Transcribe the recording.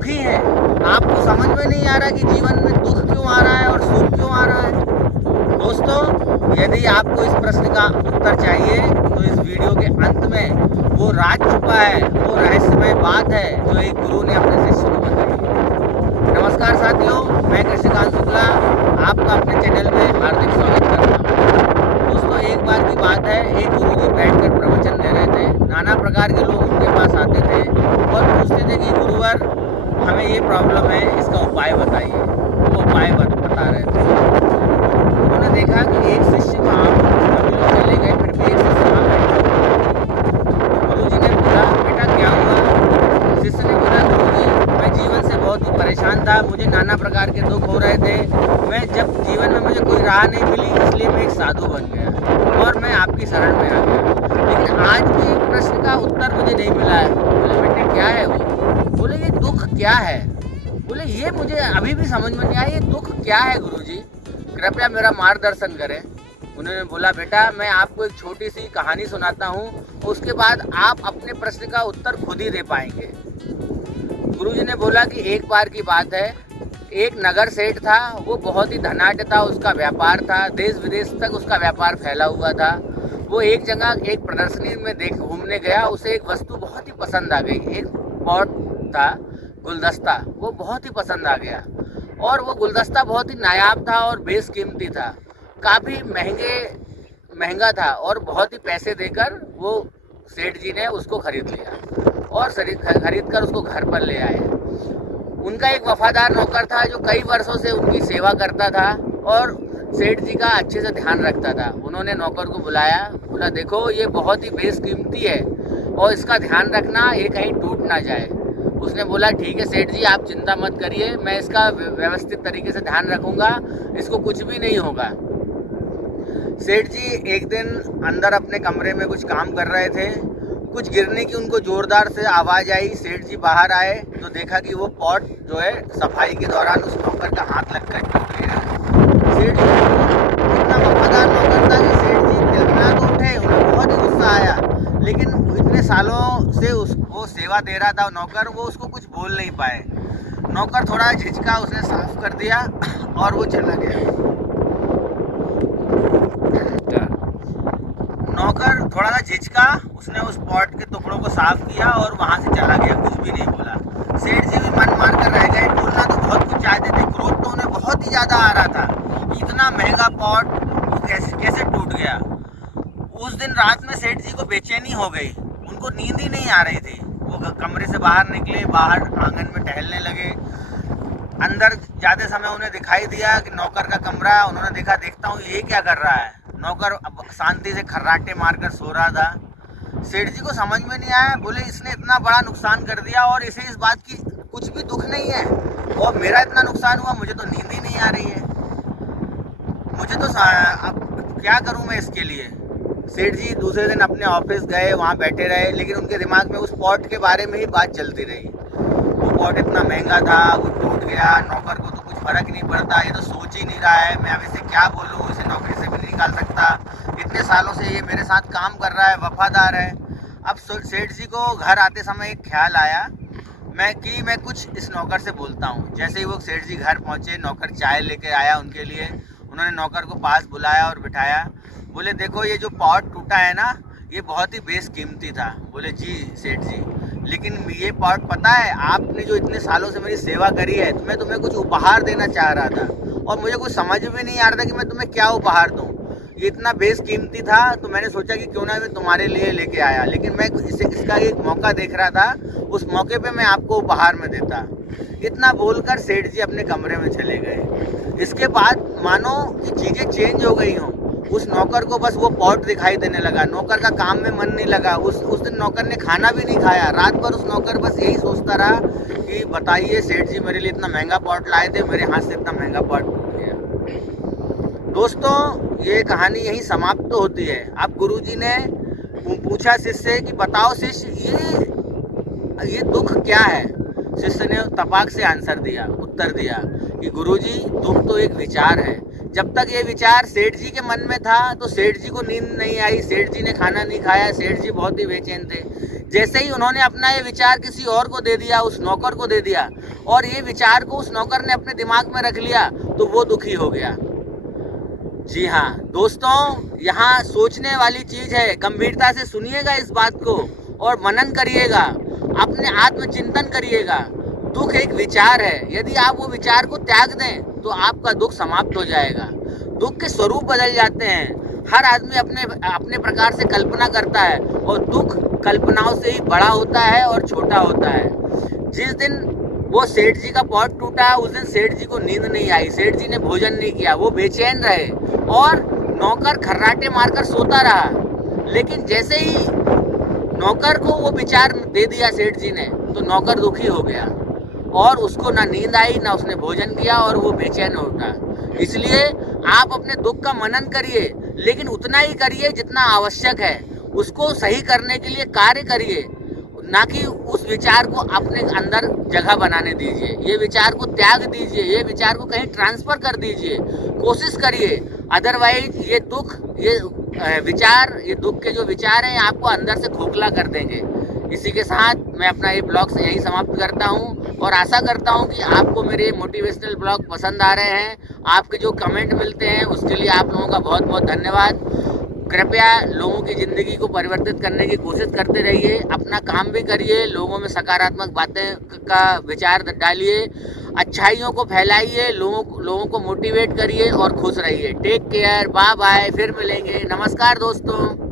दुखी हैं। आपको समझ में नहीं आ रहा कि जीवन में दुख क्यों आ रहा है और सुख क्यों आ रहा है। दोस्तों, यदि आपको इस प्रश्न का उत्तर चाहिए तो इस वीडियो के अंत में वो राज छुपा है, वो रहस्यमय बात है जो एक गुरु ने अपने शिष्य को बताई है। नमस्कार साथियों, मैं कृष्णकांत शुक्ला आपका अपने चैनल में हार्दिक स्वागत करता हूँ। दोस्तों, एक बार की बात है, एक गुरुजी बैठकर प्रवचन दे रहे थे। नाना प्रकार के लोग उनके पास आते थे और पूछते थे कि गुरुवर, हमें ये प्रॉब्लम है, इसका उपाय बताइए। वो उपाय बता रहे थे। उन्होंने देखा कि एक शिष्य वहाँ, सभी लोग चले गए, फिर भी एक शिष्य वहाँ बैठा। गुरुजी ने बोला, बेटा क्या हुआ? शिष्य ने बोला, गुरुजी, मैं जीवन से बहुत ही परेशान था, मुझे नाना प्रकार के दुख हो रहे थे। मैं जब जीवन में मुझे कोई राह नहीं मिली, इसलिए मैं एक साधु बन गया और मैं आपकी शरण में आ गया। लेकिन आज भी एक प्रश्न का उत्तर मुझे नहीं मिला है। बोले, बेटे क्या है वो? बोले, ये दुख क्या है? बोले, ये मुझे अभी भी समझ में नहीं आया, ये दुख क्या है गुरुजी? कृपया मेरा मार्गदर्शन करें। उन्होंने बोला, बेटा मैं आपको एक छोटी सी कहानी सुनाता हूँ, उसके बाद आप अपने प्रश्न का उत्तर खुद ही दे पाएंगे। गुरुजी ने बोला कि एक बार की बात है, एक नगर सेठ था, वो बहुत ही धनाढ्य था, उसका व्यापार था, देश विदेश तक उसका व्यापार फैला हुआ था। वो एक जगह एक प्रदर्शनी में घूमने गया, उसे एक वस्तु बहुत ही पसंद आ गई। एक पॉट था, गुलदस्ता, वो बहुत ही पसंद आ गया और वो गुलदस्ता बहुत ही नायाब था और बेशकीमती था, काफ़ी महंगा था और बहुत ही पैसे देकर वो सेठ जी ने उसको खरीद लिया और खरीद कर उसको घर पर ले आए। उनका एक वफादार नौकर था जो कई वर्षों से उनकी सेवा करता था और सेठ जी का अच्छे से ध्यान रखता था। उन्होंने नौकर को बुलाया, बोला, देखो ये बहुत ही बेशकीमती है और इसका ध्यान रखना, ये कहीं टूट ना जाए। उसने बोला, ठीक है सेठ जी, आप चिंता मत करिए, मैं इसका व्यवस्थित तरीके से ध्यान रखूंगा, इसको कुछ भी नहीं होगा। सेठ जी एक दिन अंदर अपने कमरे में कुछ काम कर रहे थे, कुछ गिरने की उनको जोरदार से आवाज़ आई। सेठ जी बाहर आए तो देखा कि वो पॉट जो है सफाई के दौरान उस नौकर का हाथ लगकर टूट गया। सेठ जी इतना वफादार नौकर था कि सेठ जी तिलमिला तो उठे, उन्हें बहुत ही गुस्सा आया, लेकिन इतने सालों से वो सेवा दे रहा था नौकर, वो उसको कुछ बोल नहीं पाए। नौकर थोड़ा झिझका, उसने साफ कर दिया और वो चला गया। नौकर थोड़ा सा झिझका, उसने उस पॉट के टुकड़ों को साफ किया और वहाँ से चला गया, कुछ भी नहीं बोला। सेठ जी भी मन मार कर रह गए, बोलना तो बहुत कुछ चाहते थे, क्रोध तो उन्हें बहुत ही ज़्यादा आ रहा था। इतना महंगा पॉट वो कैसे टूट गया। उस दिन रात में सेठ जी को बेचैनी हो गई, उनको नींद ही नहीं आ रही थी। वो कमरे से बाहर निकले, बाहर आंगन में टहलने लगे। अंदर ज़्यादा समय उन्हें दिखाई दिया कि नौकर का कमरा, उन्होंने देखा, देखता हूँ ये क्या कर रहा है। नौकर अब शांति से खर्राटे मारकर सो रहा था। सेठ जी को समझ में नहीं आया, बोले, इसने इतना बड़ा नुकसान कर दिया और इसे इस बात की कुछ भी दुख नहीं है और मेरा इतना नुकसान हुआ, मुझे तो नींद ही नहीं आ रही है, मुझे तो अब क्या करूं मैं इसके लिए। सेठ जी दूसरे दिन अपने ऑफिस गए, वहाँ बैठे रहे, लेकिन उनके दिमाग में उस पॉट के बारे में ही बात चलती रही। वो पॉट इतना महंगा था, वो टूट गया, नौकर को तो कुछ फर्क नहीं पड़ता, ये तो सोच ही नहीं रहा है, मैं अब इसे क्या बोलूँ, इसे नौकरी से भी नहीं निकाल सकता, इतने सालों से ये मेरे साथ काम कर रहा है, वफादार है। अब सेठ जी को घर आते समय एक ख्याल आया, मैं कुछ इस नौकर से बोलता हूँ। जैसे ही वो सेठ जी घर पहुँचे, नौकर चाय लेके आया उनके लिए। उन्होंने नौकर को पास बुलाया और बिठाया। बोले, देखो ये जो पॉट टूटा है ना, ये बहुत ही बेशकीमती था। बोले, जी सेठ जी, लेकिन ये पॉट पता है, आपने जो इतने सालों से मेरी सेवा करी है, तो मैं तुम्हें कुछ उपहार देना चाह रहा था और मुझे कुछ समझ में नहीं आ रहा था कि मैं तुम्हें क्या उपहार दूँ। ये इतना बेशकीमती था तो मैंने सोचा कि क्यों ना मैं तुम्हारे लिए लेके आया, लेकिन मैं इसका एक मौका देख रहा था, उस मौके पे मैं आपको उपहार में देता। इतना बोलकर सेठ जी अपने कमरे में चले गए। इसके बाद मानो कि चीज़ें चेंज हो गई हों। उस नौकर को बस वो पॉट दिखाई देने लगा, नौकर का काम में मन नहीं लगा। उस दिन नौकर ने खाना भी नहीं खाया। रात भर उस नौकर बस यही सोचता रहा कि बताइए सेठ जी मेरे लिए इतना महंगा पॉट लाए थे, मेरे हाथ से इतना महंगा पॉट टूट गया। दोस्तों, ये कहानी यहीं समाप्त तो होती है। अब गुरुजी ने पूछा शिष्य से कि बताओ शिष्य, ये दुख क्या है? शिष्य ने तपाक से आंसर दिया, उत्तर दिया कि गुरुजी दुख तो एक विचार है। जब तक ये विचार सेठ जी के मन में था तो सेठ जी को नींद नहीं आई, सेठ जी ने खाना नहीं खाया, सेठ जी बहुत ही बेचैन थे। जैसे ही उन्होंने अपना ये विचार किसी और को दे दिया, उस नौकर को दे दिया, और ये विचार को उस नौकर ने अपने दिमाग में रख लिया, तो वो दुखी हो गया। जी हाँ दोस्तों, यहाँ सोचने वाली चीज़ है। गंभीरता से सुनिएगा इस बात को और मनन करिएगा, अपने आत्मचिंतन करिएगा। दुख एक विचार है, यदि आप वो विचार को त्याग दें तो आपका दुख समाप्त हो जाएगा। दुख के स्वरूप बदल जाते हैं। हर आदमी अपने अपने प्रकार से कल्पना करता है और दुख कल्पनाओं से ही बड़ा होता है और छोटा होता है। जिस दिन वो सेठ जी का पॉट टूटा, उस दिन सेठ जी को नींद नहीं आई, सेठ जी ने भोजन नहीं किया, वो बेचैन रहे और नौकर खर्राटे मारकर सोता रहा। लेकिन जैसे ही नौकर को वो विचार दे दिया सेठ जी ने, तो नौकर दुखी हो गया और उसको ना नींद आई, ना उसने भोजन किया और वो बेचैन होता। इसलिए आप अपने दुख का मनन करिए, लेकिन उतना ही करिए जितना आवश्यक है। उसको सही करने के लिए कार्य करिए, ना कि उस विचार को अपने अंदर जगह बनाने दीजिए। ये विचार को त्याग दीजिए, ये विचार को कहीं ट्रांसफर कर दीजिए, कोशिश करिए। अदरवाइज ये दुख, ये विचार, ये दुख के जो विचार हैं आपको अंदर से खोखला कर देंगे। इसी के साथ मैं अपना ये ब्लॉग से यही समाप्त करता हूँ और आशा करता हूँ कि आपको मेरे मोटिवेशनल ब्लॉग पसंद आ रहे हैं। आपके जो कमेंट मिलते हैं उसके लिए आप लोगों का बहुत बहुत धन्यवाद। कृपया लोगों की ज़िंदगी को परिवर्तित करने की कोशिश करते रहिए, अपना काम भी करिए, लोगों में सकारात्मक बातें का विचार डालिए, अच्छाइयों को फैलाइए, लोगों को मोटिवेट करिए और खुश रहिए। टेक केयर, बाय बाय, फिर मिलेंगे। नमस्कार दोस्तों।